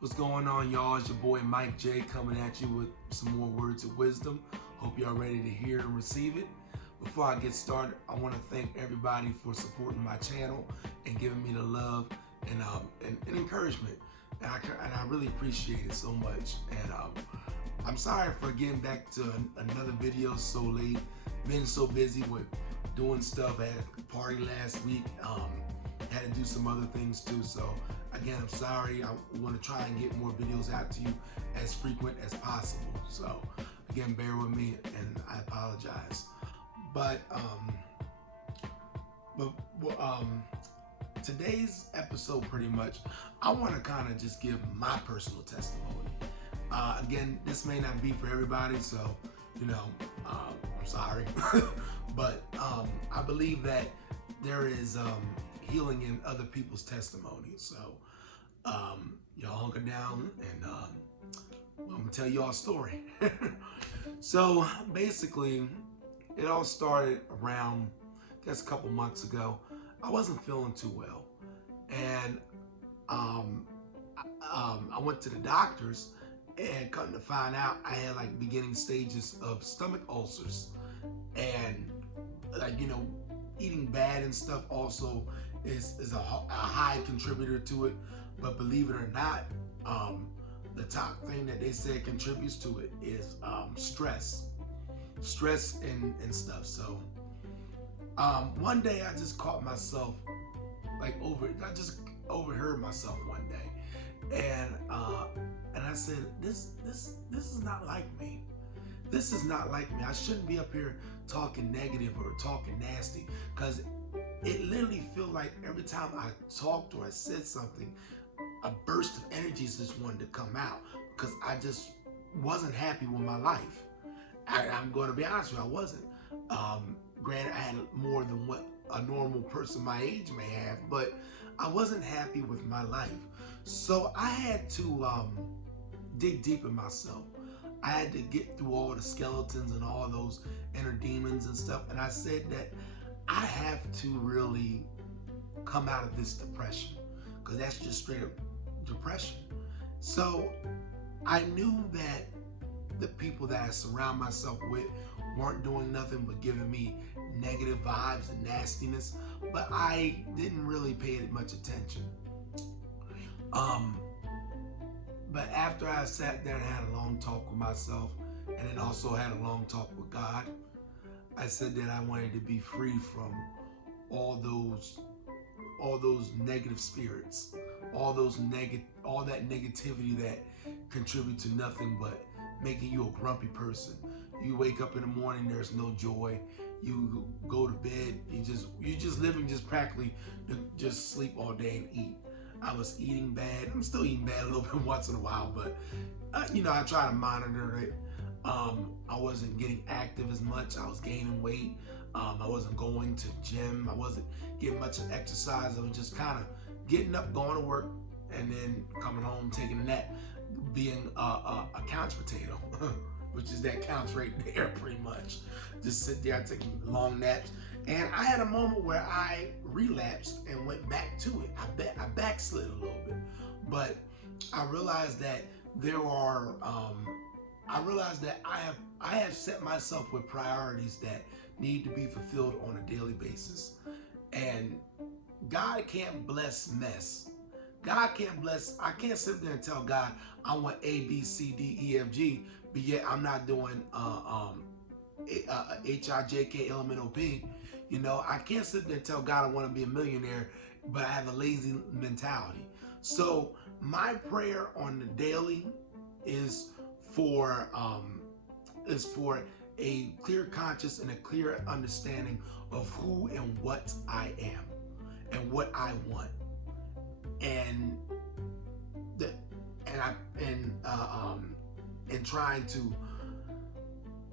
What's going on, y'all? It's your boy Mike J coming at you with some more words of wisdom. Hope y'all ready to hear and receive it. Before I get started, I want to thank everybody for supporting my channel and giving me the love and encouragement. And I really appreciate it so much. And I'm sorry for getting back to another video so late. Been so busy with doing stuff. I had a party last week. Had to do some other things too. So again, I'm sorry. I want to try and get more videos out to you as frequent as possible. So again, bear with me and I apologize. But today's episode, pretty much, I want to kind of just give my personal testimony. Again, this may not be for everybody, so I'm sorry, but I believe that there is healing in other people's testimonies. So y'all hunker down and I'm gonna tell y'all a story. So basically, it all started around, I guess, a couple months ago. I wasn't feeling too well, and I went to the doctors, and come to find out, I had like beginning stages of stomach ulcers, and eating bad and stuff also is a high contributor to it. But believe it or not, the top thing that they said contributes to it is stress and stuff. So one day I just caught myself I just overheard myself one day, and I said, this is not like me. This is not like me. I shouldn't be up here talking negative or talking nasty, because it literally feels like every time I talked or I said something, a burst of energies just wanted to come out, because I just wasn't happy with my life. I'm going to be honest with you, I wasn't. Granted, I had more than what a normal person my age may have, but I wasn't happy with my life. So I had to dig deep in myself. I had to get through all the skeletons and all those inner demons and stuff. And I said that I have to really come out of this depression, because that's just straight up depression. So I knew that the people that I surround myself with weren't doing nothing but giving me negative vibes and nastiness, but I didn't really pay it much attention. But after I sat there and had a long talk with myself, and then also had a long talk with God, I said that I wanted to be free from all those negative spirits, all that negativity that contribute to nothing but making you a grumpy person. You wake up in the morning, there's no joy. You go to bed, you just living just practically to just sleep all day and eat. I was eating bad. I'm still eating bad a little bit once in a while, but I try to monitor it. I wasn't getting active as much. I was gaining weight. I wasn't going to gym. I wasn't getting much of exercise. I was just kind of getting up, going to work, and then coming home, taking a nap, being a couch potato, which is that couch right there, pretty much. Just sit there taking long naps. And I had a moment where I relapsed and went back to it. I backslid a little bit, but I realized that I have set myself with priorities that need to be fulfilled on a daily basis. And God can't bless mess. God can't bless. I can't sit there and tell God I want A, B, C, D, E, F, G, but yet I'm not doing H, I, J, K, L, M, N, O, P. I can't sit there and tell God I want to be a millionaire, but I have a lazy mentality. So my prayer on the daily is for a clear conscience and a clear understanding of who and what I am and what I want, and trying to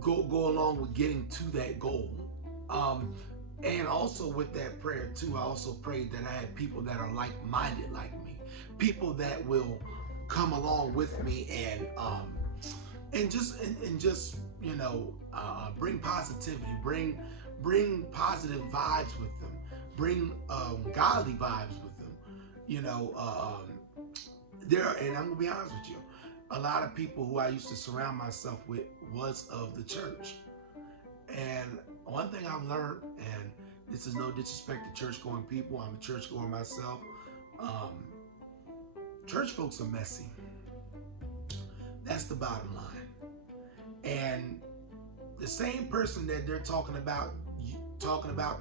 go along with getting to that goal. And also with that prayer too, I also prayed that I had people that are like-minded like me, people that will come along with me and just bring positivity, bring positive vibes with them, bring godly vibes with them. and I'm gonna be honest with you, a lot of people who I used to surround myself with was of the church. And one thing I've learned, and this is no disrespect to church going people, I'm a church goer myself. Um, Church folks are messy. That's the bottom line. And the same person that they're talking about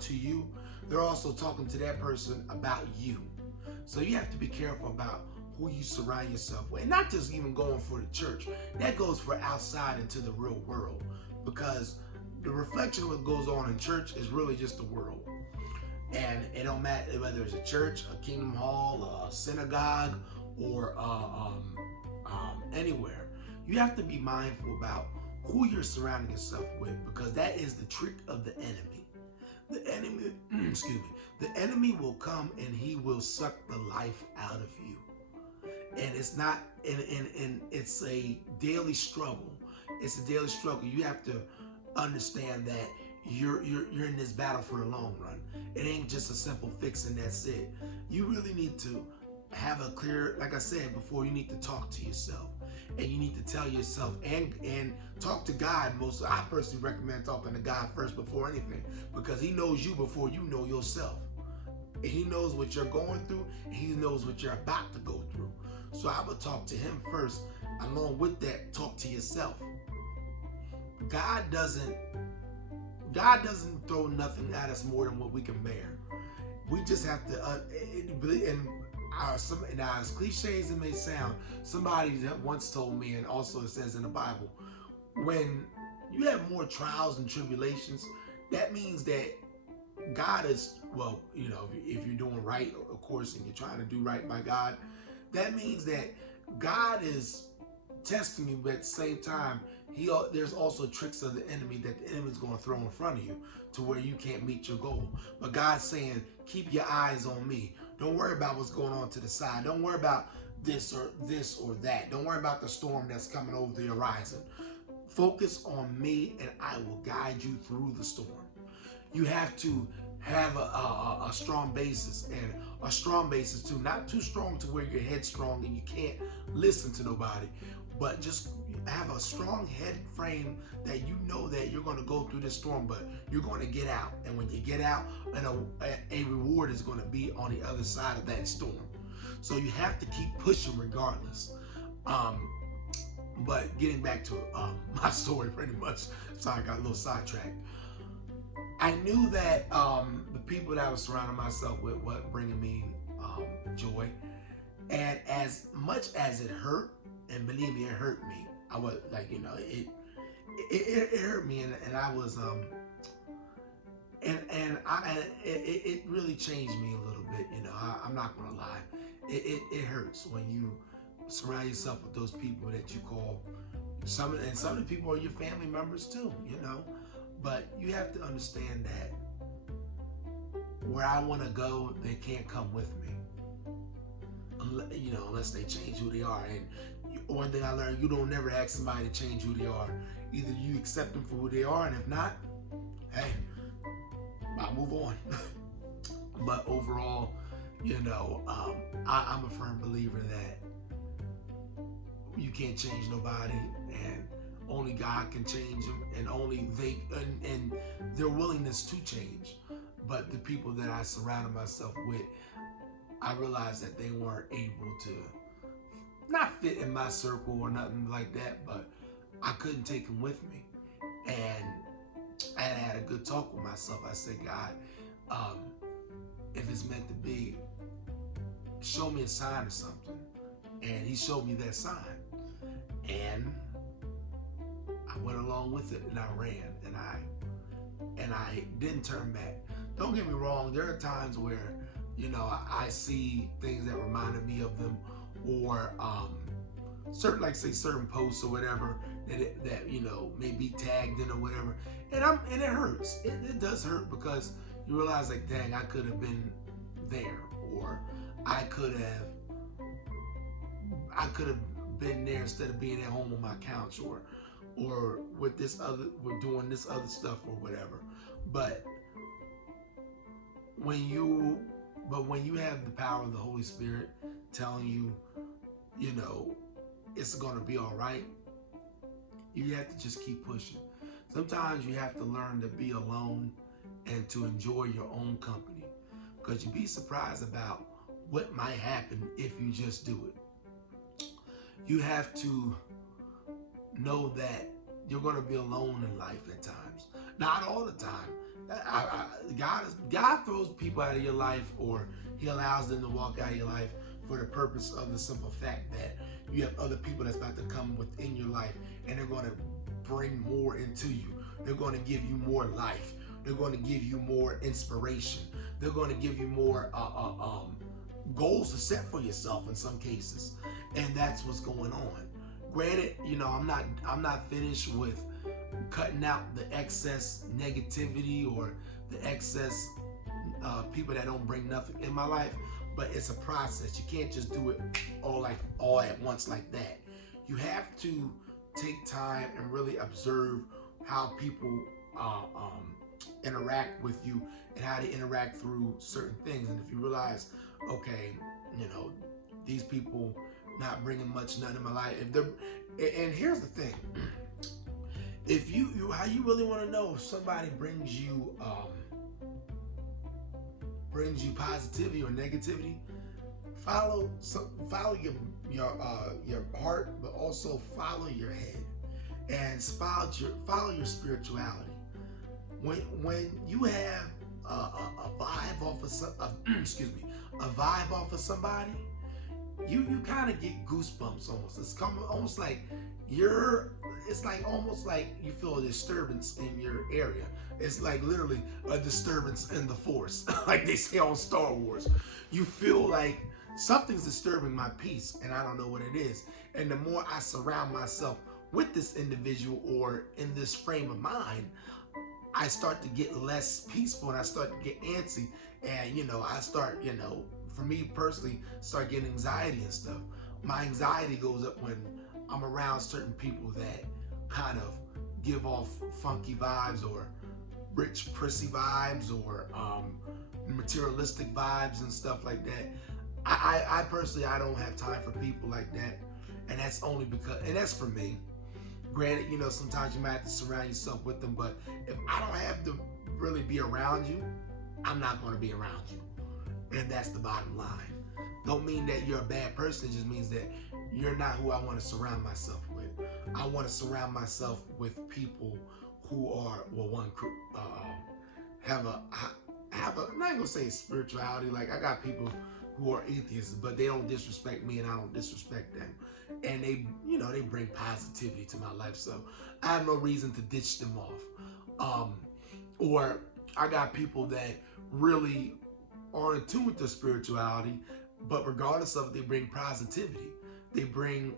to you, they're also talking to that person about you. So you have to be careful about who you surround yourself with. And not just even going for the church. That goes for outside into the real world. Because the reflection of what goes on in church is really just the world. And it don't matter whether it's a church, a kingdom hall, a synagogue, or anywhere. You have to be mindful about who you're surrounding yourself with, because that is the trick of the enemy. The enemy, excuse me, the enemy will come and he will suck the life out of you. And it's not, and it's a daily struggle. It's a daily struggle. You have to understand that you're in this battle for the long run. It ain't just a simple fix and that's it. You really need to have a clear, like I said before, you need to talk to yourself. And you need to tell yourself and talk to God. I personally recommend talking to God first before anything, because he knows you before you know yourself. And he knows what you're going through, and he knows what you're about to go through. So I would talk to him first. Along with that, talk to yourself. God doesn't throw nothing at us more than what we can bear. We just have to, now as cliche as it may sound, somebody that once told me, and also it says in the Bible, when you have more trials and tribulations, that means that God is, well, if you're doing right, of course, and you're trying to do right by God, that means that God is testing you, but at the same time, there's also tricks of the enemy that the enemy's going to throw in front of you to where you can't meet your goal. But God's saying, keep your eyes on me. Don't worry about what's going on to the side. Don't worry about this or that. Don't worry about the storm that's coming over the horizon. Focus on me, and I will guide you through the storm. You have to have a strong basis, and a strong basis too. Not too strong to where you're headstrong and you can't listen to nobody, but just have a strong head frame that you know that you're going to go through this storm, but you're going to get out. And when you get out, a reward is going to be on the other side of that storm. So you have to keep pushing regardless. But getting back to my story pretty much, sorry, I got a little sidetracked. I knew that the people that I was surrounding myself with were bringing me joy. And as much as it hurt, and believe me, it hurt me. I was like, it hurt me, and I was it really changed me a little bit. I'm not gonna lie, it hurts when you surround yourself with those people that you call some of the people are your family members too. But you have to understand that where I want to go, they can't come with me. Unless they change who they are. And one thing I learned, you don't never ask somebody to change who they are. Either you accept them for who they are, and if not, hey, I'll move on. But overall, I'm a firm believer that you can't change nobody, and only God can change them, and only they and their willingness to change. But the people that I surrounded myself with, I realized that they weren't able to not fit in my circle or nothing like that, but I couldn't take them with me. And I had a good talk with myself. I said, God, if it's meant to be, show me a sign or something. And he showed me that sign. And I went along with it, and I ran, and I didn't turn back. Don't get me wrong, there are times where, I see things that reminded me of them, or certain posts or whatever that may be tagged in or whatever, and it hurts. It does hurt, because you realize, like, dang, I could have been there, or I could have been there instead of being at home on my couch, or with we're doing this other stuff or whatever. But when you have the power of the Holy Spirit telling you you know, it's going to be all right. You have to just keep pushing. Sometimes you have to learn to be alone and to enjoy your own company, because you'd be surprised about what might happen if you just do it. You have to know that you're going to be alone in life at times. Not all the time. God throws people out of your life, or he allows them to walk out of your life for the purpose of the simple fact that you have other people that's about to come within your life, and they're going to bring more into you. They're going to give you more life. They're going to give you more inspiration. They're going to give you more goals to set for yourself in some cases, and that's what's going on. Granted, I'm not finished with cutting out the excess negativity or the excess people that don't bring nothing in my life, but it's a process. You can't just do it all at once like that. You have to take time and really observe how people interact with you and how they interact through certain things. And if you realize, okay, these people not bringing nothing in my life. And here's the thing: if how you really want to know if somebody brings you positivity or negativity, follow your heart, but also follow your head and follow your spirituality. When you have a vibe off of a vibe off of somebody, you kind of get goosebumps almost. It's almost like almost like you feel a disturbance in your area. It's like literally a disturbance in the force, like they say on Star Wars. You feel like something's disturbing my peace, and I don't know what it is. And the more I surround myself with this individual or in this frame of mind, I start to get less peaceful, and I start to get antsy, and I start, for me personally, start getting anxiety and stuff. My anxiety goes up when I'm around certain people that kind of give off funky vibes or rich, prissy vibes or materialistic vibes and stuff like that. I personally, I don't have time for people like that, and that's only because, and that's for me. Granted, sometimes you might have to surround yourself with them, but if I don't have to really be around you, I'm not going to be around you. And that's the bottom line. Don't mean that you're a bad person. It just means that you're not who I want to surround myself with. I want to surround myself with people who are, have a, I'm not going to say spirituality. Like, I got people who are atheists, but they don't disrespect me and I don't disrespect them. And they bring positivity to my life. So I have no reason to ditch them off. Or I got people that really are in tune with their spirituality, but regardless of it, they bring positivity. They bring,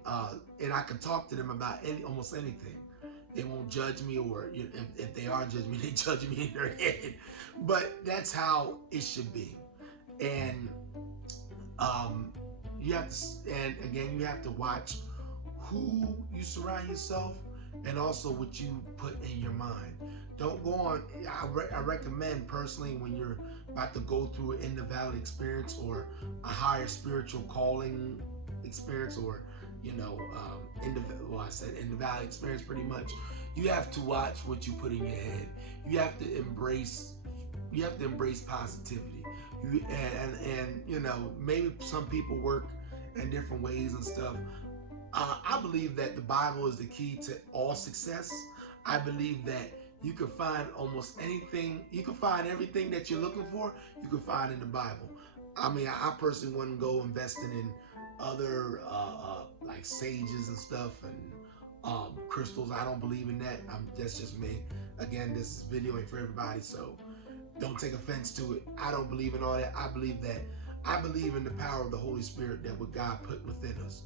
and I can talk to them about almost anything. They won't judge me, or if they are judging me, they judge me in their head. But that's how it should be. And you have to, and again, you have to watch who you surround yourself, and also what you put in your mind. Don't go on. I recommend personally, when you're about to go through an in the valley experience or a higher spiritual calling experience, or in the valley experience, pretty much, you have to watch what you put in your head. You have to embrace positivity. Maybe some people work in different ways and stuff. I believe that the Bible is the key to all success. I believe that you can find almost anything. You can find everything that you're looking for. You can find in the Bible. I mean, I personally wouldn't go investing in other like sages and stuff and crystals. I don't believe in that. That's just me. Again, this video ain't for everybody, so don't take offense to it. I don't believe in all that. I believe in the power of the Holy Spirit, that what God put within us.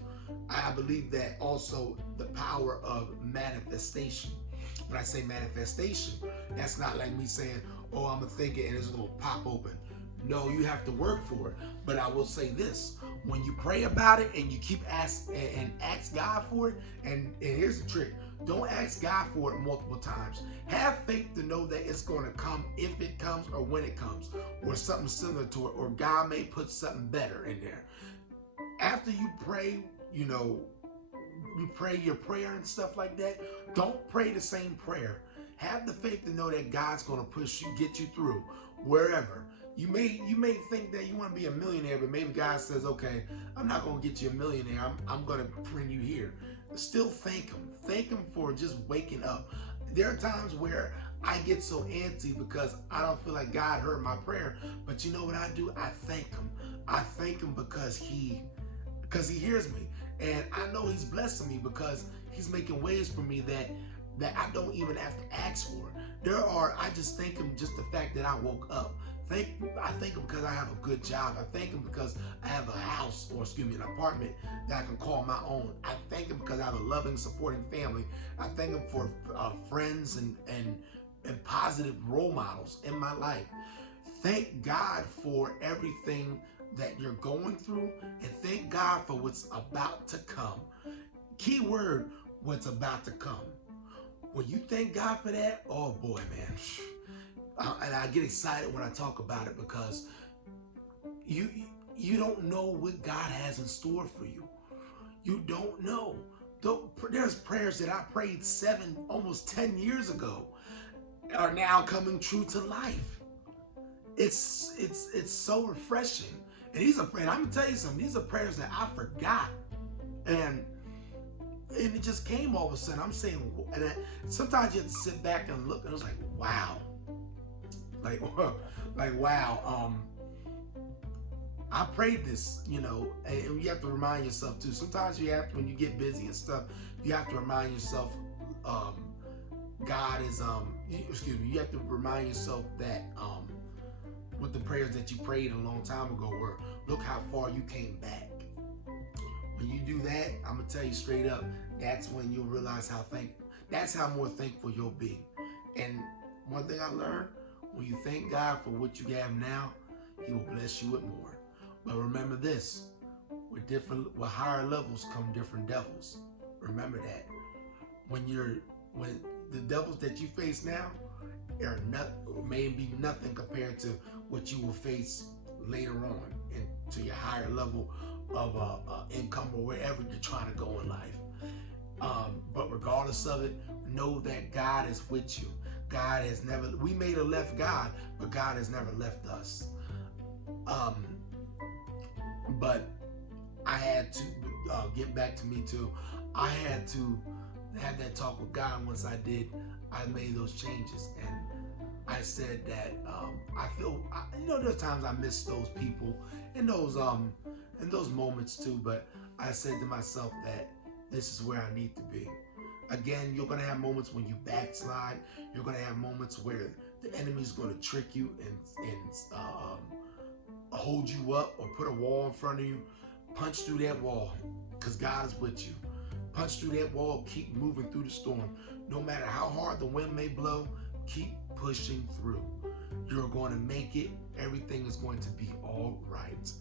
I believe that also the power of manifestation. When I say manifestation, that's not like me saying, oh, I'm going to think it and it's going to pop open. No, you have to work for it. But I will say this: when you pray about it and you keep ask God for it, and here's the trick: don't ask God for it multiple times. Have faith to know that it's going to come, if it comes or when it comes, or something similar to it, or God may put something better in there. After you pray you know, you pray your prayer and stuff like that, don't pray the same prayer. Have the faith to know that God's going to push you, get you through wherever. You may think that you want to be a millionaire, but maybe God says, okay, I'm not going to get you a millionaire. I'm going to bring you here. Still thank Him. Thank Him for just waking up. There are times where I get so antsy because I don't feel like God heard my prayer. But you know what I do? I thank Him. I thank Him because He hears me. And I know He's blessing me because He's making ways for me that I don't even have to ask for. I just thank Him just the fact that I woke up. I thank Him because I have a good job. I thank Him because I have a house, or excuse me, an apartment that I can call my own. I thank Him because I have a loving, supporting family. I thank Him for friends and positive role models in my life. Thank God for everything that you're going through, and thank God for what's about to come. Key word, what's about to come. When you thank God for that, oh boy, man. And I get excited when I talk about it because you don't know what God has in store for you. You don't know. There's prayers that I prayed 7, almost 10 years ago are now coming true to life. It's so refreshing. And and I'm gonna tell you something, these are prayers that I forgot. And it just came all of a sudden. I'm saying, sometimes you have to sit back and look, and it was like, wow. Like wow. I prayed this, and you have to remind yourself too. Sometimes you have to, when you get busy and stuff, you have to remind yourself, God is, you have to remind yourself that, with the prayers that you prayed a long time ago, where look how far you came back. When you do that, I'm gonna tell you straight up, that's when you'll realize that's how more thankful you'll be. And one thing I learned, when you thank God for what you have now, He will bless you with more. But remember this, with higher levels come different devils. Remember that. When the devils that you face now are maybe nothing compared to what you will face later on and to your higher level of income or wherever you're trying to go in life. But regardless of it, know that God is with you. We may have left God, but God has never left us. But I had to get back to me too. I had to have that talk with God. Once I did, I made those changes, and I said that I feel, there's times I miss those people in those moments too. But I said to myself that this is where I need to be. Again, you're gonna have moments when you backslide. You're gonna have moments where the enemy's gonna trick you and hold you up or put a wall in front of you. Punch through that wall, because God is with you. Punch through that wall, keep moving through the storm. No matter how hard the wind may blow, keep pushing through. You're going to make it. Everything is going to be all right.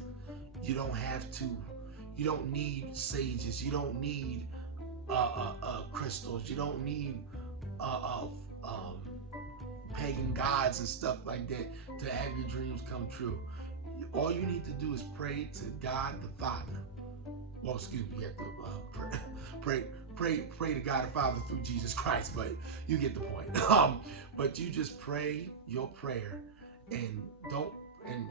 You don't need sages. You don't need crystals. You don't need pagan gods and stuff like that to have your dreams come true. All you need to do is pray to God the Father. Well, excuse me, you have to pray to God the Father through Jesus Christ, but you get the point. But you just pray your prayer, and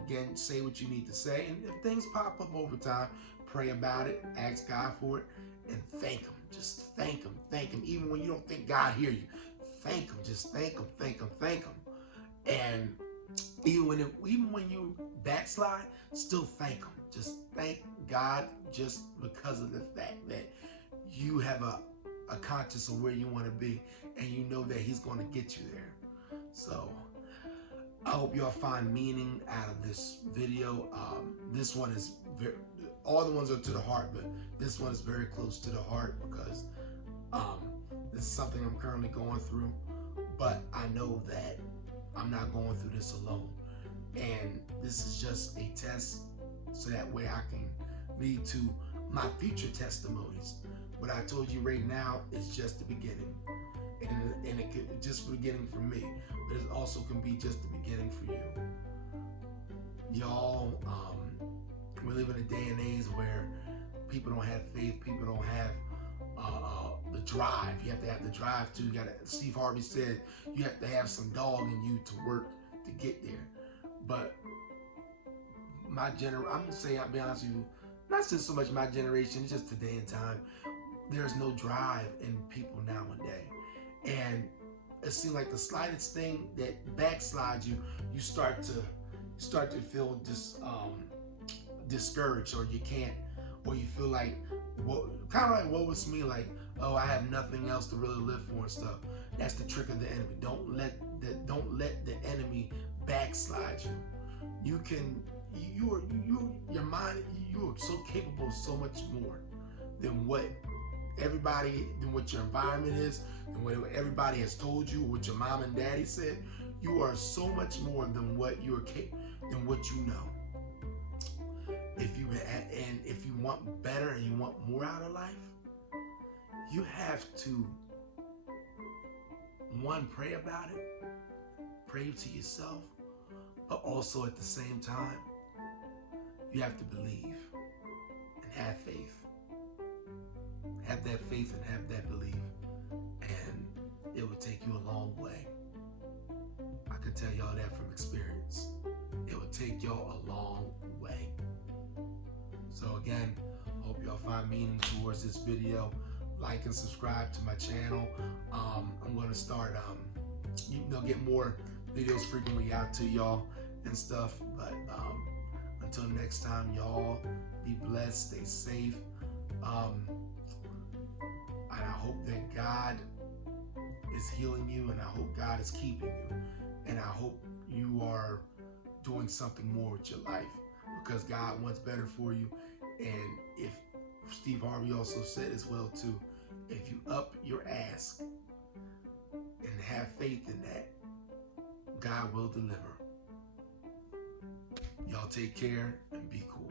again, say what you need to say. And if things pop up over time, pray about it, ask God for it, and thank Him. Just thank Him. Even when you don't think God hear you, thank Him. Just thank Him. And even when you backslide, still thank Him. Just thank God, just because of the fact that you have a conscience of where you want to be, and you know that He's going to get you there. So I hope y'all find meaning out of this video. This one is all the ones are to the heart, but this one is very close to the heart because this is something I'm currently going through. But I know that I'm not going through this alone, and this is just a test, so that way I can lead to my future testimonies. What I told you right now is just the beginning, and it could just the beginning for me, but it also can be just the beginning for you. Y'all, we live in a day and age where people don't have faith. People don't have the drive. You have to have the drive too. You got to. Steve Harvey said you have to have some dog in you to work to get there. But I'm gonna say, I'll be honest with you, not just so much my generation, it's just today and time. There's no drive in people nowadays, and it seems like the slightest thing that backslides you, you start to feel discouraged, or you can't, or you feel like, well, kind of like what was me, like, oh, I have nothing else to really live for and stuff. That's the trick of the enemy. Don't let the enemy backslide you. Your mind, you are so capable of so much more than what your environment is, than what everybody has told you, what your mom and daddy said. You are so much more than what than what you know. If you want better and you want more out of life, you have to, one, pray about it, pray to yourself, but also at the same time, you have to believe and have faith. Have that faith and have that belief, and it will take you a long way. I can tell y'all that from experience. It will take y'all a long way. So again, hope y'all find meaning towards this video. Like and subscribe to my channel. I'm gonna start get more videos frequently out to y'all and stuff. But until next time, y'all be blessed, stay safe. And I hope that God is healing you, and I hope God is keeping you, and I hope you are doing something more with your life, because God wants better for you. And if Steve Harvey also said as well too, if you up your ask and have faith in that, God will deliver. Y'all take care and be cool.